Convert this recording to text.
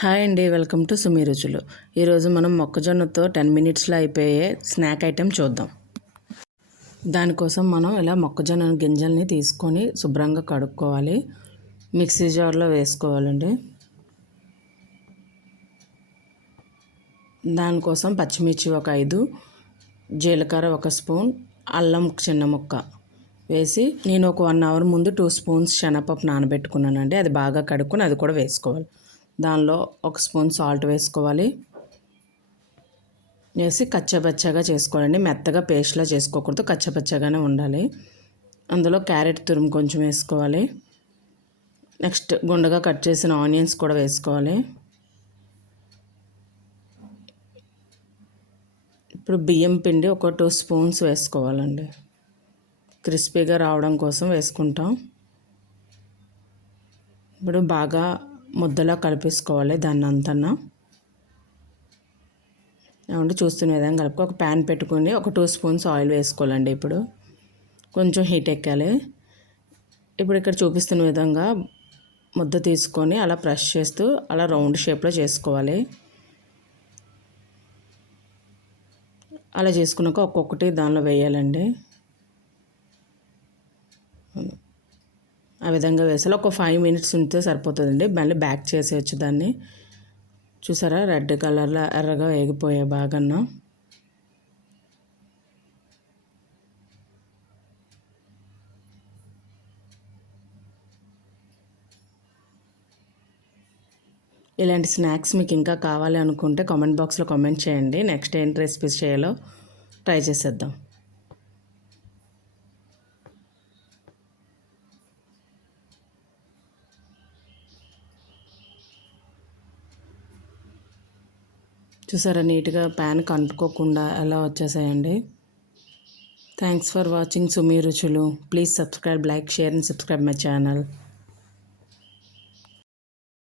Hi అండి, welcome to సుమి రుచులు. ఈరోజు మనం మొక్కజొన్నతో 10 మినిట్స్లో అయిపోయే స్నాక్ ఐటెం చూద్దాం. దానికోసం మనం ఇలా మొక్కజొన్న గింజల్ని తీసుకొని శుభ్రంగా కడుక్కోవాలి. మిక్సీ జార్లో వేసుకోవాలండి. దానికోసం పచ్చిమిర్చి ఒక 5, జీలకర్ర ఒక స్పూన్, అల్లం చిన్న ముక్క వేసి నేను ఒక 1 అవర్ ముందు 2 స్పూన్స్ శనగపప్పు నానబెట్టుకున్నానండి. అది బాగా కడుక్కొని అది కూడా వేసుకోవాలి. దానిలో ఒక స్పూన్ సాల్ట్ వేసుకోవాలి. వేసి కచ్చపచ్చగా చేసుకోవాలండి. మెత్తగా పేస్ట్లా చేసుకోకూడదు, కచ్చపచ్చగానే ఉండాలి. అందులో క్యారెట్ తురుము కొంచెం వేసుకోవాలి. నెక్స్ట్ గుండగా కట్ చేసిన ఆనియన్స్ కూడా వేసుకోవాలి. ఇప్పుడు బియ్యం పిండి ఒక 2 స్పూన్స్ వేసుకోవాలండి. క్రిస్పీగా రావడం కోసం వేసుకుంటాం. ఇప్పుడు బాగా ముద్దలా కలిపేసుకోవాలి దాన్ని అంతా. ఏమంటే చూస్తున్న విధంగా కలుపుకో. ఒక ప్యాన్ పెట్టుకుని ఒక 2 స్పూన్స్ ఆయిల్ వేసుకోవాలండి. ఇప్పుడు కొంచెం హీట్ ఎక్కాలి. ఇప్పుడు ఇక్కడ చూపిస్తున్న విధంగా ముద్ద తీసుకొని అలా ప్రెస్ చేస్తూ అలా రౌండ్ షేప్లో చేసుకోవాలి. అలా చేసుకున్నాక ఒక్కొక్కటి దానిలో వేయాలండి. ఆ విధంగా వేసాలి. ఒక 5 మినిట్స్ ఉంటే సరిపోతుందండి. మళ్ళీ బ్యాక్ చేసేయచ్చు దాన్ని. చూసారా, రెడ్ కలర్లో ఎర్రగా వేగిపోయాయి బాగా. ఇలాంటి స్నాక్స్ మీకు ఇంకా కావాలి అనుకుంటే కామెంట్ బాక్స్లో కామెంట్ చేయండి. నెక్స్ట్ ఏంటి రెసిపీస్ చేయాలో ట్రై చేసేద్దాం. చూసారా, నీట్గా ప్యాన్ కంటుకోకుండా ఎలా వచ్చేసాయండి. థ్యాంక్స్ ఫర్ వాచింగ్ సుమి రుచులు. Please subscribe, like, share and subscribe my channel.